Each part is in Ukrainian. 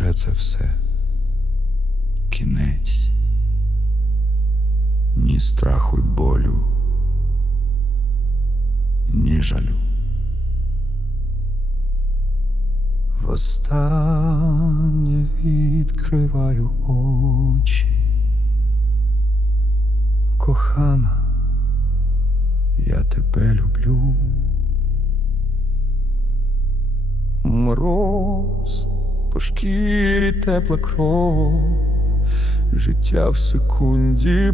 невже це все? Кінець, ні страху й болю, ні жалю. Востаннє відкриваю очі, кохана, я тебе люблю. Мороз по шкірі тепла кров, життя в секунді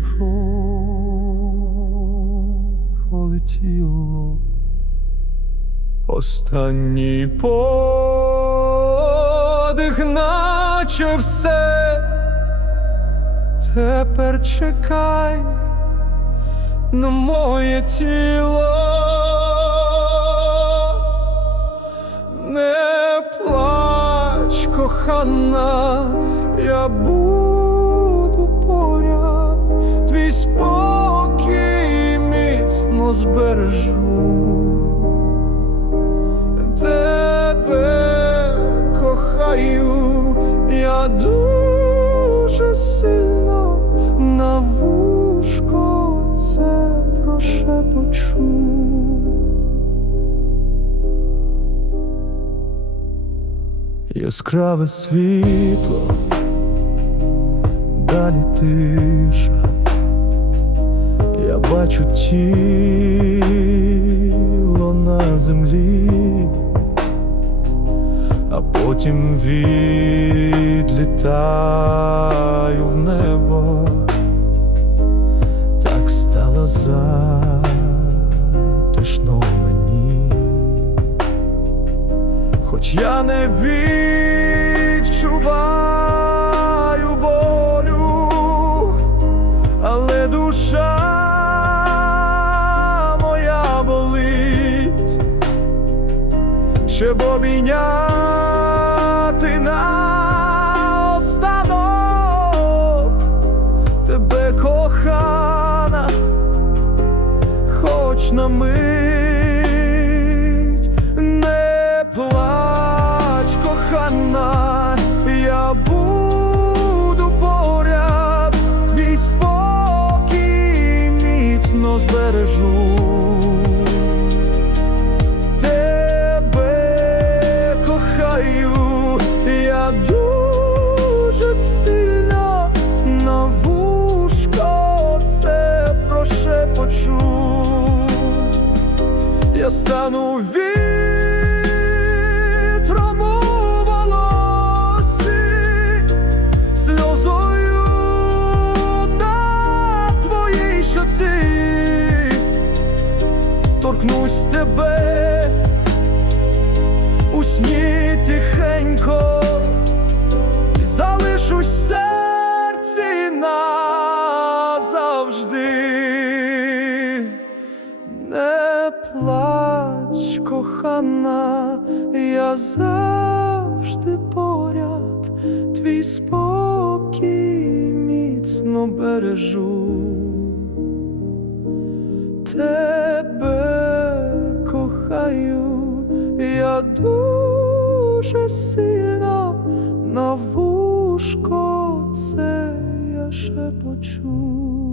пролетіло. Останній подих, наче все. Тепер чекай на моє тіло. Кохана, я буду поряд, твій спокій міцно збережу. Тебе кохаю, я дуже сильно на вушко це прошепочу. Яскраве світло, далі тиша, я бачу тіло на землі, а потім відлітаю в небо, так стало затишно мені. Хоч я не відчуваю щоб обійняти на останок тебе кохана, хоч на мить Я стану вітром у волосі, сльозою на твоїй щоці, торкнусь тебе у сні тихенько, і залишусь плач, кохана, я завжди поряд, твій спокій міцно бережу. Тебе кохаю, я дуже сильно на вушко це я шепочу.